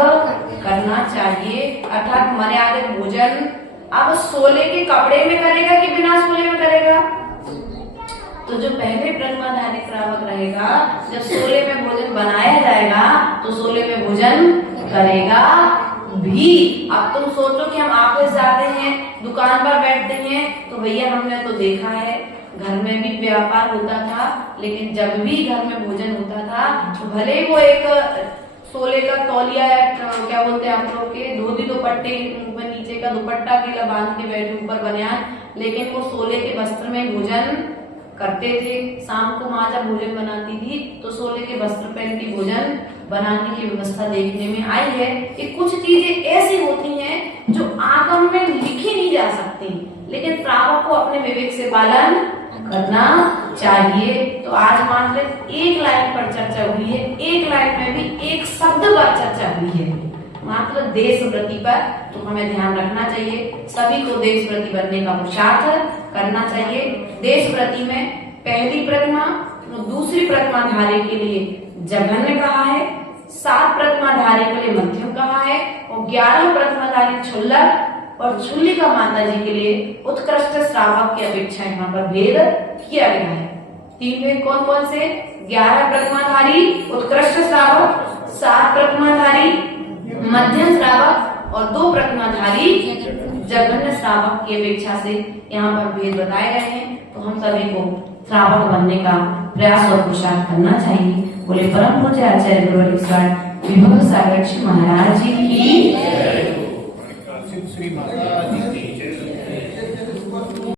करना चाहिए, अर्थात मर्यादित भोजन। अब सोले के कपड़े में करेगा कि बिना सोले में करेगा? तो जो पहले प्रतिमाधारी श्रावक रहेगा, जब सोले में भोजन बनाया जाएगा तो सोले में भोजन करेगा भी। अब तुम सोचो कि हम ऑफिस जाते हैं, दुकान पर बैठते हैं, तो भैया हमने तो देखा है घर में भी व्यापार होता था, लेकिन जब भी घर में भोजन होता था तो भले वो एक सोले का तौलिया, क्या बोलते हैं आप लोग के, धोती दुपट्टे नीचे का दुपट्टा के बांध के बैठे, ऊपर बनियान, लेकिन वो सोले के वस्त्र में भोजन करते थे। शाम को माँ जब भोजन बनाती थी तो सोले के वस्त्र पहन के भोजन बनाने की व्यवस्था देखने में आई है। कि कुछ चीजें ऐसी होती हैं जो आगम में लिखी नहीं जा सकती, लेकिन श्रावक को अपने विवेक से पालन करना चाहिए। तो आज मात्र एक लाइन पर चर्चा हुई है, एक लाइन में भी एक शब्द पर चर्चा हुई है, मात्र देश व्रति पर। तो हमें ध्यान रखना चाहिए, सभी को देश व्रति बनने का पुरुषार्थ करना चाहिए। देश व्रति में पहली प्रतिमा और दूसरी प्रतिमाधारी के लिए जघन्य कहा है, 7 प्रतिमाधारी के लिए मध्यम कहा है, और 11 प्रतिमाधारी क्षुल्लक और क्षुल्लिका माता जी के लिए उत्कृष्ट श्रावक की अपेक्षा यहाँ पर भेद किया गया है। 3 भेद कौन कौन से? 11 प्रतिमाधारी उत्कृष्ट श्रावक, 7 प्रतिमाधारी मध्यम श्रावक और 2 प्रतिमाधारी जघन्य श्रावक की अपेक्षा से यहाँ पर भेद बताए गए हैं। तो हम सभी को श्रावक बनने का प्रयास और पुरुषार्थ करना चाहिए। बोले परम पूज्य आचार्य गुरुवर विभव सागर महाराज जी की। श्री माता